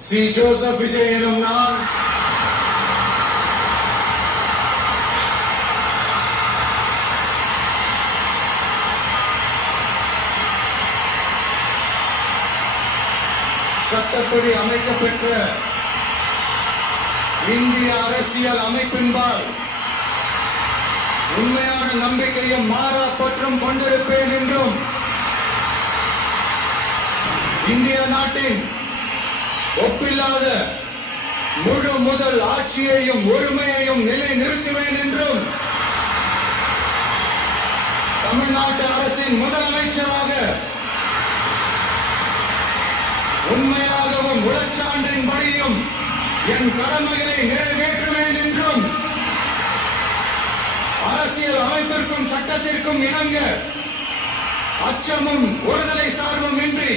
C. Joseph Vijay எனும் நான் சட்டப்படி அமைக்கப்பெற்ற இந்திய அரசியல் அமைப்பின்பால் உண்மையான நம்பிக்கையும் மாறா பற்றும் கொண்டிருப்பேன் என்றும் இந்திய நாட்டின் ஒப்பில்லாத முழு முதல் ஆட்சியையும் உரிமையையும் நிலைநிறுத்துவேன் என்றும் தமிழ்நாட்டு அரசின் முதலமைச்சராக உண்மையாகவும் உளச்சான்றின்படியும் என் கடமைகளை நிறைவேற்றுவேன் என்றும் அரசியல் அமைப்பிற்கும் சட்டத்திற்கும் இணங்க அச்சமும் ஒருதலை சார்பும் இன்றி